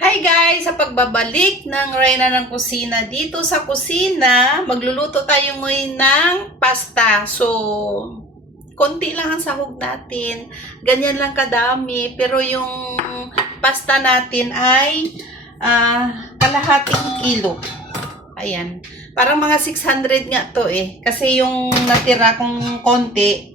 Hi guys! Sa pagbabalik ng Reyna ng Kusina, dito sa kusina, magluluto tayo ngayon ng pasta. So, konti lang ang sahog natin. Ganyan lang kadami. Pero yung pasta natin ay kalahating kilo. Ayan. Parang mga 600 nga to eh. Kasi yung natira kong konti,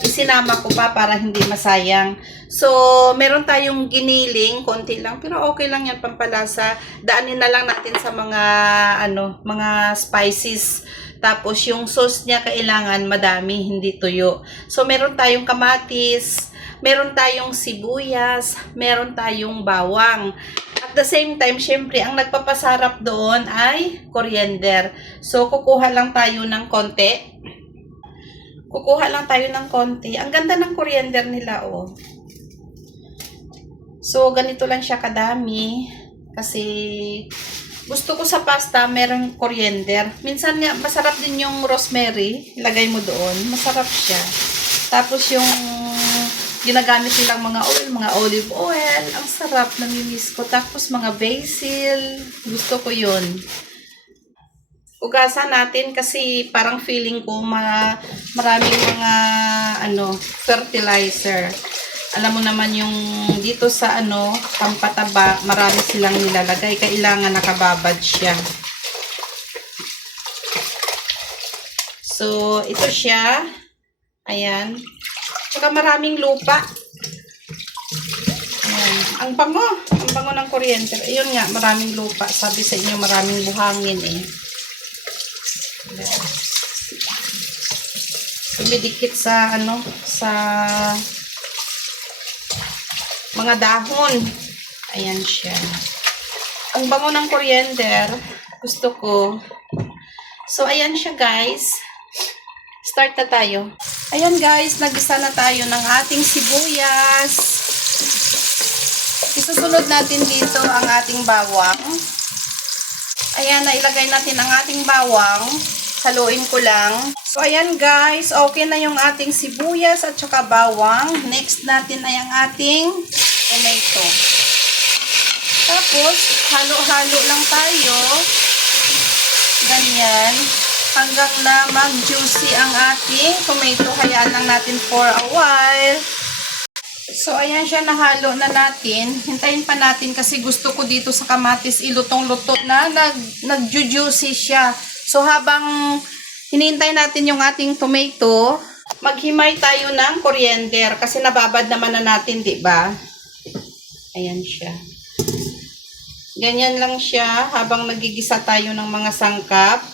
isinama ko pa para hindi masayang. So, meron tayong giniling, konti lang, pero okay lang yan pampalasa. Daanin na lang natin sa mga spices. Tapos yung sauce niya kailangan madami, hindi tuyo. So, meron tayong kamatis, meron tayong sibuyas, meron tayong bawang. At the same time, syempre, ang nagpapasarap doon ay coriander. So, kukuha lang tayo ng konti. Ang ganda ng coriander nila, oh. So, ganito lang siya kadami. Kasi, gusto ko sa pasta, merong coriander. Minsan nga, masarap din yung rosemary. Ilagay mo doon. Masarap siya. Tapos, yung ginagamit nilang mga oil, mga olive oil. Ang sarap, namimiss ko. Tapos, mga basil. Gusto ko yun. Ugasan natin kasi parang feeling ko maraming mga fertilizer. Alam mo naman yung dito sa pampataba, marami silang nilalagay. Kailangan nakababad siya. So, ito siya. Ayan. Saka maraming lupa. Ayan. Ang bango ng coriander. Ayun nga, maraming lupa. Sabi sa inyo, maraming buhangin eh. Dumidikit sa sa mga dahon. Ayan siya. Ang bango ng coriander. Gusto ko. So, ayan siya guys. Start na tayo. Ayan guys, nagisa na tayo ng ating sibuyas. Isusunod natin dito ang ating bawang. Ayan, nailagay natin ang ating bawang. Haluin ko lang. So, ayan guys, okay na yung ating sibuyas at saka bawang. Next natin ay ang ating tomato. Tapos, halo-halo lang tayo. Ganyan. Hanggang na mag-juicy ang ating tomato. Hayaan lang natin for a while. So, ayan siya, nahalo na natin. Hintayin pa natin kasi gusto ko dito sa kamatis ilutong-luto na nag-juicy siya. So, habang hinihintay natin yung ating tomato, maghimay tayo ng coriander kasi nababad naman na natin, di ba? Ayan siya. Ganyan lang siya habang nagigisa tayo ng mga sangkap.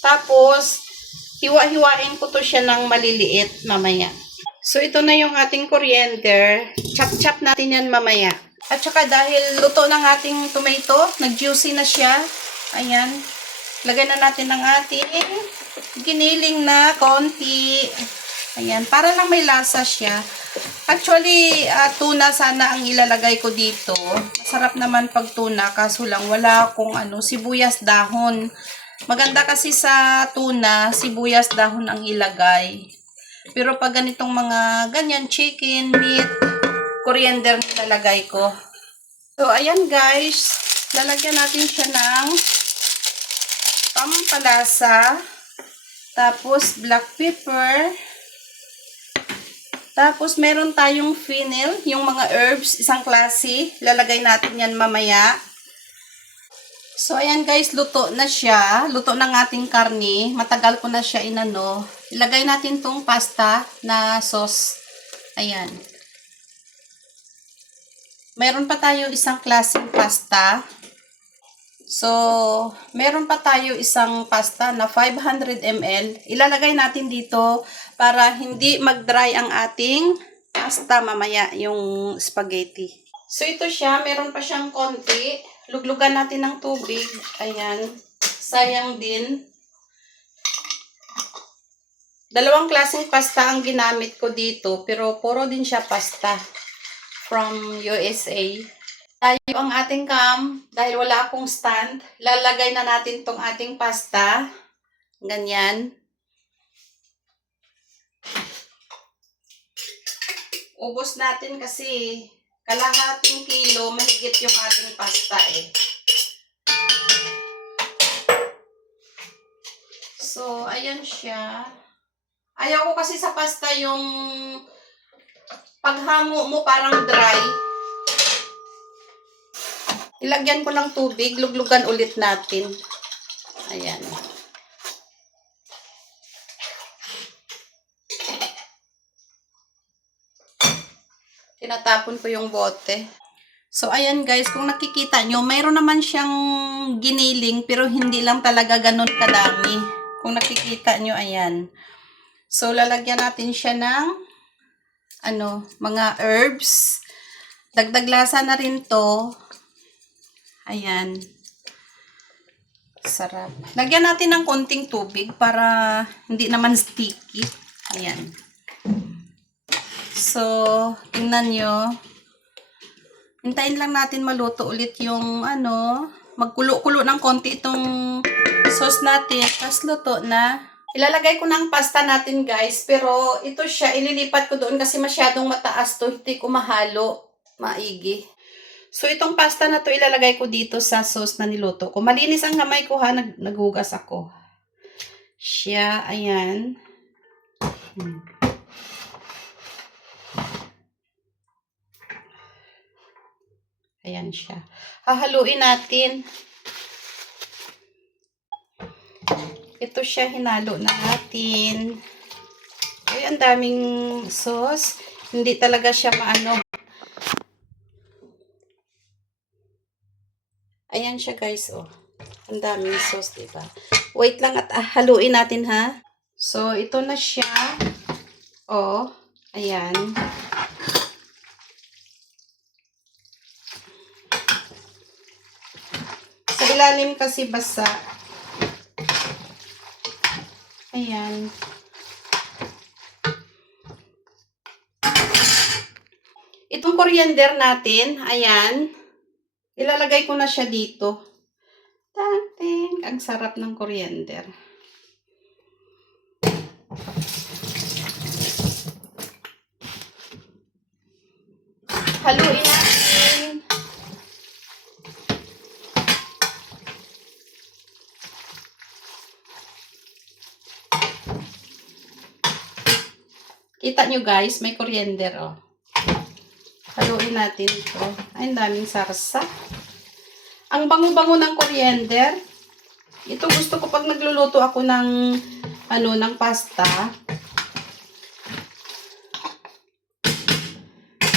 Tapos, hiwa-hiwain ko to siya ng maliliit mamaya. So, ito na yung ating coriander. Chop-chop natin yan mamaya. At saka dahil luto ng ating tomato, nag-juicy na siya. Ayan. Lagay na natin ang ating giniling na konti. Ayan. Para lang may lasa siya. Actually, tuna sana ang ilalagay ko dito. Masarap naman pag tuna. Kaso lang, wala akong sibuyas dahon. Maganda kasi sa tuna, sibuyas dahon ang ilagay. Pero pag ganitong mga ganyan, chicken, meat, coriander nilalagay ko. So, ayan guys. Lalagyan natin siya ng pampalasa. Tapos, black pepper. Tapos, meron tayong fennel, yung mga herbs, isang klase. Lalagay natin yan mamaya. So, ayan guys, luto na siya. Luto ng ating karne. Matagal ko na siya inano. Ilagay natin tong pasta na sauce. Ayan. Meron pa tayo isang klaseng pasta. So, meron pa tayo isang pasta na 500 ml. Ilalagay natin dito para hindi mag-dry ang ating pasta mamaya, yung spaghetti. So, ito siya. Meron pa siyang konti. Luglugan natin ng tubig. Ayan. Sayang din. Dalawang klaseng pasta ang ginamit ko dito. Pero puro din siya pasta. From USA. Tayo ang ating cam. Dahil wala akong stand. Lalagay na natin tong ating pasta. Ganyan. Ubos natin kasi Kalahating kilo, mahigit yung ating pasta eh. So, ayan siya. Ayaw ko kasi sa pasta yung paghango mo parang dry. Ilagyan ko ng tubig, luglugan ulit natin. Ayan. Tinatapon ko yung bote. So, ayan guys, kung nakikita nyo, mayroon naman siyang giniling, pero hindi lang talaga ganun kadami. Kung nakikita nyo, ayan. So, lalagyan natin siya ng, mga herbs. Dagdag lasa na rin to. Ayan. Sarap. Lagyan natin ng konting tubig para hindi naman sticky. Ayan. So, tingnan nyo. Hintayin lang natin maluto ulit yung magkulo-kulo ng konti itong sauce natin. Tapos luto na. Ilalagay ko ng pasta natin guys. Pero ito siya, ililipat ko doon kasi masyadong mataas to. Hindi ko mahalo. Maigi. So, itong pasta na to ilalagay ko dito sa sauce na niluto ko. Malinis ang kamay ko ha. Naghugas ako. Siya, ayan. Ayan siya. Hahaluin natin. Ito siya, hinalo na natin. Ay, ang daming sauce. Hindi talaga siya maano. Ayan siya guys, oh. Ang daming sauce, diba? Wait lang at haluin natin, ha? So, ito na siya. Oh, ayan. Sa ilalim kasi basa. Ayan. Itong coriander natin, ayan. Ilalagay ko na siya dito. Tang-ting. Ang sarap ng coriander. Haluin natin. Kita nyo guys, may coriander, oh. Haluin natin ito. Ay, ang daming sarsa. Ang bango-bango ng coriander. Ito gusto ko pag nagluluto ako ng ng pasta.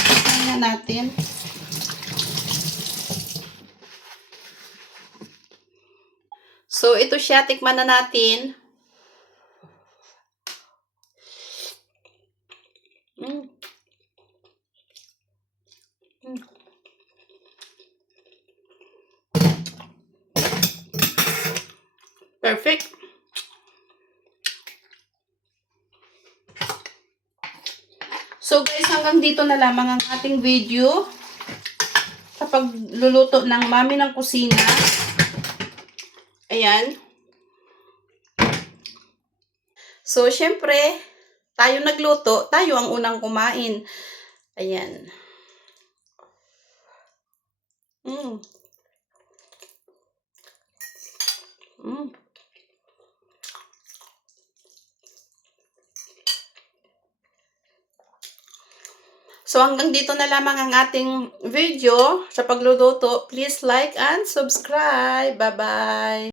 Tingnan natin. So, ito siya. Tikman na natin. Perfect. So guys, hanggang dito na lamang ang ating video sa pagluluto ng mami ng kusina. Ayan. So, syempre, tayo nagluto, tayo ang unang kumain. Ayan. So, hanggang dito na lamang ang ating video sa pagluluto. Please like and subscribe. Bye-bye!